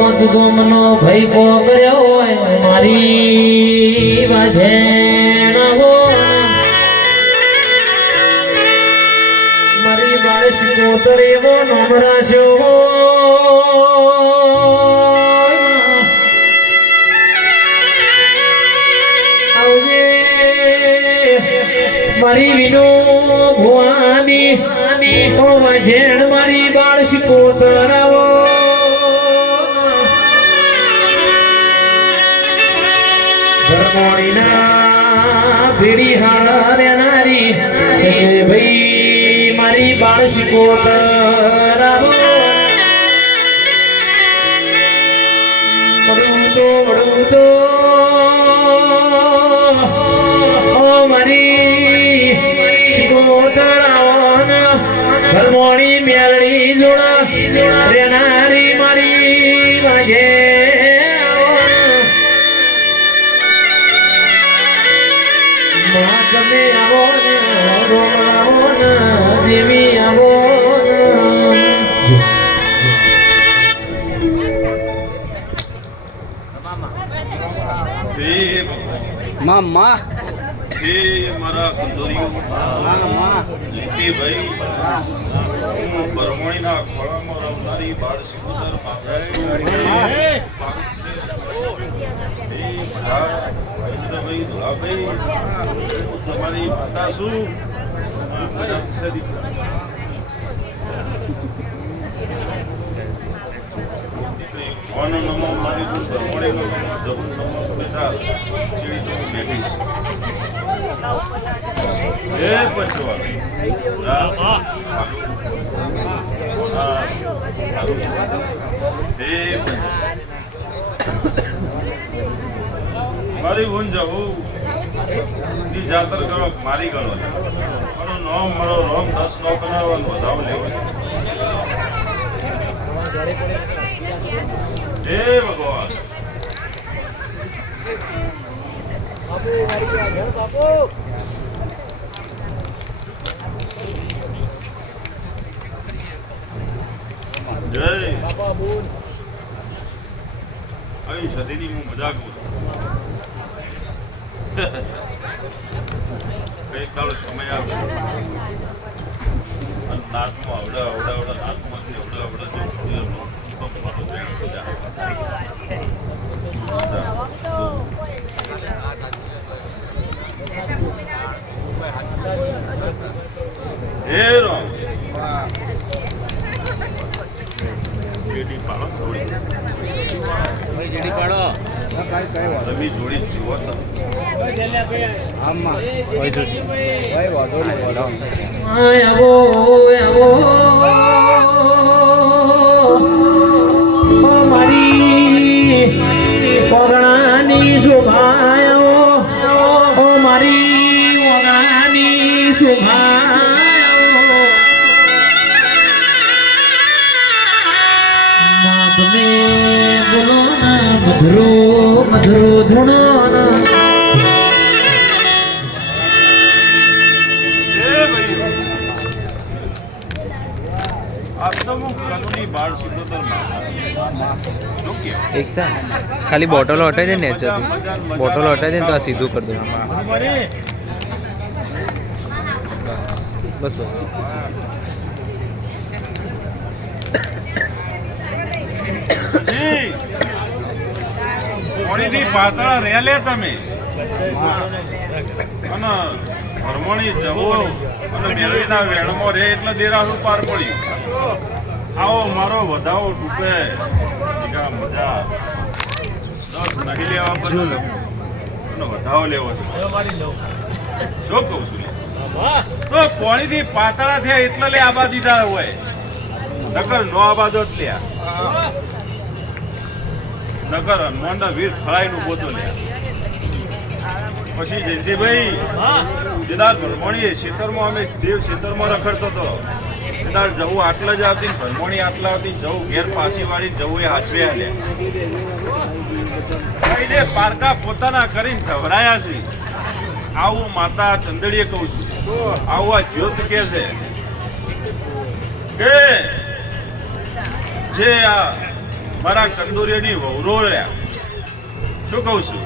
પોચ ગોમનો ભાઈ પોકર્યો હોય મારી વાજેણ હો મારી બાળશ કોતર એવો નમરાશ્યો આવજે મારી વિનો ભુવાની ઓ વાજેણ મારી બાળશ કોતર આવો ધર્મોણીના ભેડી હારે નારી છે ભાઈ મારી બાળશ કોતર આવો વડું તો ઓ મારી શિકોતર આવવાના ધર્મોણી મેલડી જોડા રેનારી મારી વાજે તમે આવો ને રોમડાવો ને જેવી આવો મામા એ મારા સુંદરીઓ જીતી ભાઈ બરમણીના ખોળામાં રમનારી બાળ સિકુદર માતાજી ભાઈ દુલાભાઈ હું તમારી માતા છું કોનો નમો મારી બરમણીનો નમો જવું નમો બેટા ચીડી તો બેઠી એ પંચવાળ મારી ભૂન જવું ની જાતર કરો મારી ગણો મારો નોમ મારો રોમ 10 નો બનાવવાનો વધાવ લેવો હે ભગવાન જય અહીં સદીની હું મજાક કરું કઈક કાળ સમય આવશે અને નાકમાં આવડા નાકમાંથી તમે જોડી જુઓ તો મારી ઓગણાની શોભાયો ઓ મારી ઓગણાની શોભાયો તમે બોલો ના મધુરો ધૂણો એકતા ખાલી બોટલો હટાઈ દે ને બોટલો હટાઈ દે તો આ સીધું કરી દો બસ પાતળા રેલે તમે અને હરમણી જવો અને મેળવીના વેણમાં રે એટલે દેરાનું પાર પડ્યું આવો મારો વધાવો તૂટે મજા 10 નહીં લેવા પડે વધાવો લેવો છે શું કહું છું તો પાણીથી પાતળા થયા એટલે લે આબા દીધા હોય નકર નો આબાદો જ લ્યા નગર હનુમાનના વીર ખળાઈનું બોધો લ્યા પછી જયંતિભાઈ દીદાર ભરમણીએ ખેતરમાં અમે દેવ ખેતરમાં રખડતો હતો દીદાર જવું આટલા જ આવતી ભરમણી આટલા આવતી જવું ઘેર પાછી વાળી જવું એ હાચવે આલ્યા પારકા પોતાના કરીને ગભરાયા છે આવું માતા ચંદડીએ કહું છું આવું આ જ્યોત કે છે કે જે આ મારા કંદોરીની વહુરો રહ્યા. શું કહું છું,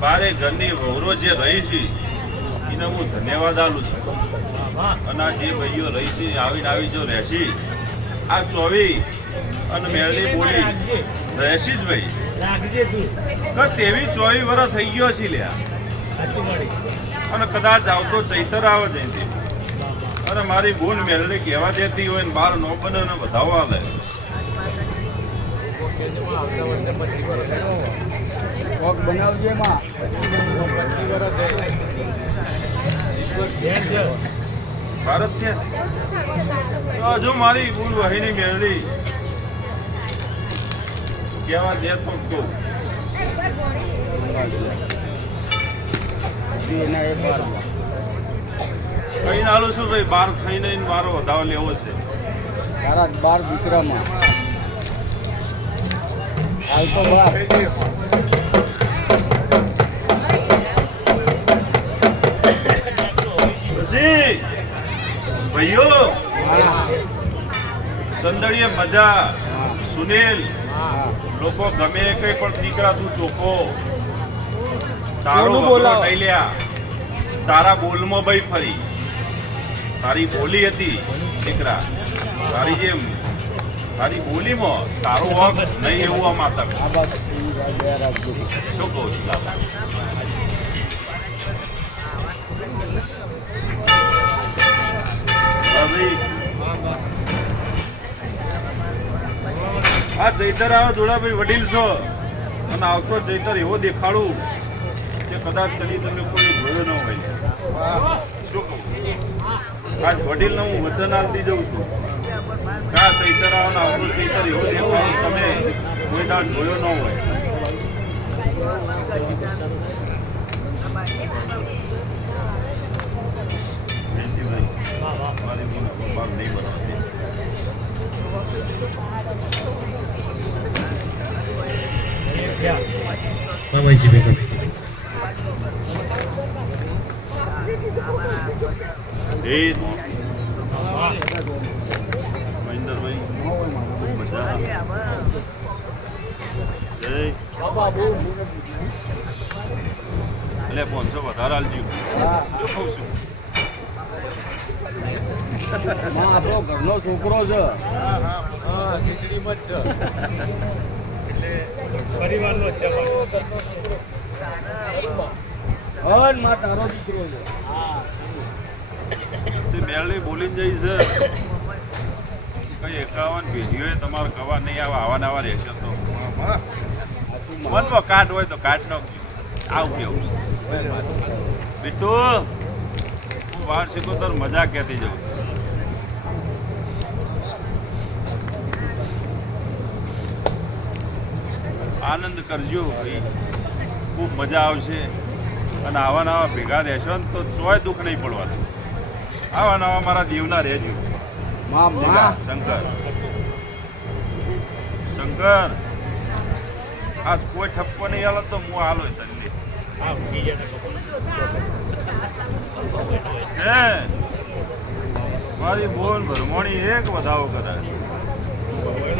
મારે ઘરની વહુરો જે રહી છે એને હું ધન્યવાદ આલું છું. અને આ જે ભાઈઓ રહી છે આવી જો રહેશે આ 24 અને મેળની બોલી રહેશે જ ભાઈ. તેવી 24 વર્ષ થઈ ગયો છે લ્યા. અને કદાચ આવતો ચૈતર આવે જયંતિ અને મારી બોન મેળને કહેવા દેતી હોય ને બાર નો બને ને વધાવો આવે. ભારત છે હજુ મારી બોલ વહીની મેળવી કહેવા દે તો કહું. કઈ નાલું છું ભાઈ, બાર થઈને મારો વધાવો લેવો છે. તારા 12 દીકરામાં હાલ તો બાર પછી ભાઈઓ સંદડીએ મજા. સુનિલ લોકો ગમે કઈ પણ દીકરા તું ચોખ્ખો તારો બોલો નહીં લ્યા. તારા બોલમાં ભાઈ ફરી તારી બોલી હતી દીકરા, તારી જેમ તારી બોલીમાં તારો હક નહીં એવું આ માતા. શું કહું છું આ ચૈતર આવે જોડાભાઈ વડીલ છો અને આવતો ચૈતર એવો દેખાડું કે કદાચ તમે કોઈ જોયો ન હોય. શું કહું, આજ વડીલને હું વચન આપી દઉં છું કે આ ચૈતર આવે ને આવતો ચૈતર એવો દેખાડું તમે કોઈ દાડ જોયો ન હોય. નહીં બનાવતી મહેન્દ્રભાઈ મજા એટલે 500 વધારે આલજો. શું કહું છું, આપણો ઘરનો છોકરો છે. પરિવારનો છે તારો દીકરો છે. મેળની બોલીને જઈ છે કઈ 51 પેઢીઓએ તમારે કવા નહીં આવે. આવા નવા રહેશે તો મનમાં કાટ હોય તો કાટ નાખજો. આવું કેવું છે બીટુ, હું વાર શીખોતર મજા કહેતી જાઉં. આનંદ કરજો ભાઈ, ખૂબ મજા આવશે. અને આવા નવા ભેગા રહેશો ને તો ચોય દુઃખ નહીં પડવાનું. આવા નવા મારા દેવના રહેજો. શંકર શંકર આજ કોઈ ઠપકો નહીં આલો તો હું આલો તને. મારી બોન ભરમણી એક વધાવો કરે.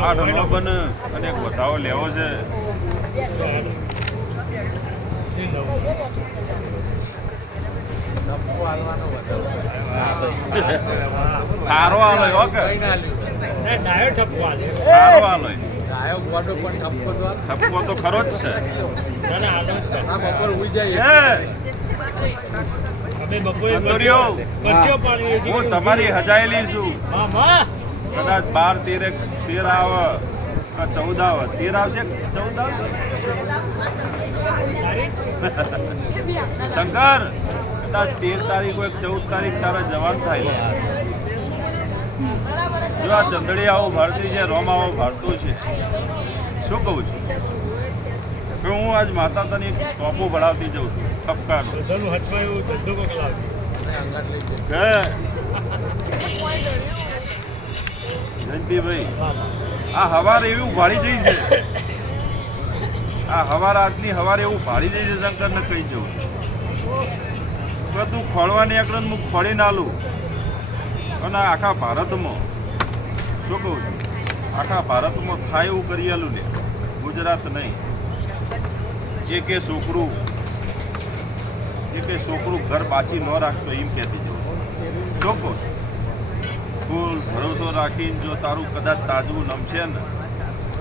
આ ઢોલો બને અને એક વધાવો લેવો છે. સારો આલો ઓકે, સારો આલો. ઠપકો તો ખરો જ છે. હું તમારી હજાયેલી છું. કદાચ 12 13 આવે 14 આવે 13 આવશે 14 આવશે. શંકર કદાચ 13 તારીખ હોય 14 તારીખ તારા જવાન થાય. જો આ ચંદડી આવો ભારતી છે, રોમ આવો ભારતું છે. શું કહું છું કે હું આજ માતા તને એક ટોપો ભણાવતી જાઉં છું ઠપકાનું. જયંતિભાઈ આ હવાર એવી ઉભાડી જઈ છે. આ હવાર આજની હવારે એવું ભાડી જઈ છે. શંકરને કહી જવું કે તું ખોળવાની એકડે હું ખોળી ના લઉં અને આખા ભારતમાં. શું કહું છું આખા ભારતમાં થાય એવું કરી આલું લે, ગુજરાત નહીં. એકે છોકરું ઘર બાચી ન રાખતો એમ કહેતી જવું. શું કહું છું? ફૂલ ભરોસો રાખીને જો તારું કદાચ તાજવું નમશે ને,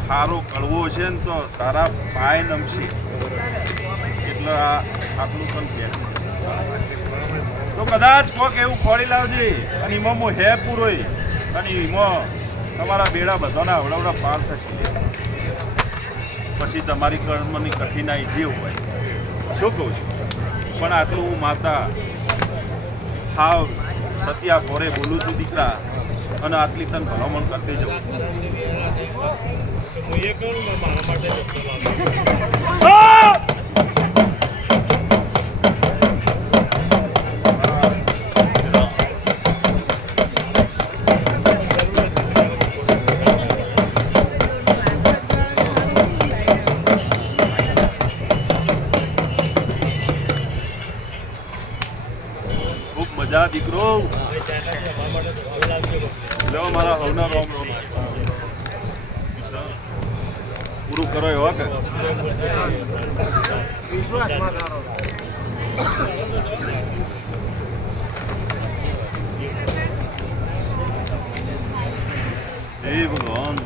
સારો કડવો છે ને તો તારા પાય નમશે. એટલે આટલું પણ કહેતું તો કદાચ કોક એવું ખોળી લાવજે અને એમાં હું હે પૂરો અને એમાં તમારા બેડા બધાના અવડાવડા પાર થશે. પછી તમારી કર્મની કઠિનાઈ જે હોય. શું કહું છું? પણ આટલું હું માતા હાવ સત્યા કોરે બોલું છું દીકરા, અને આટલી તને ભલામણ કરતી જાઉં. ખૂબ મજા દીકરો. લો મારા હવના રોમ રોમ પૂરું કરો એવા કે હે ભગવાન.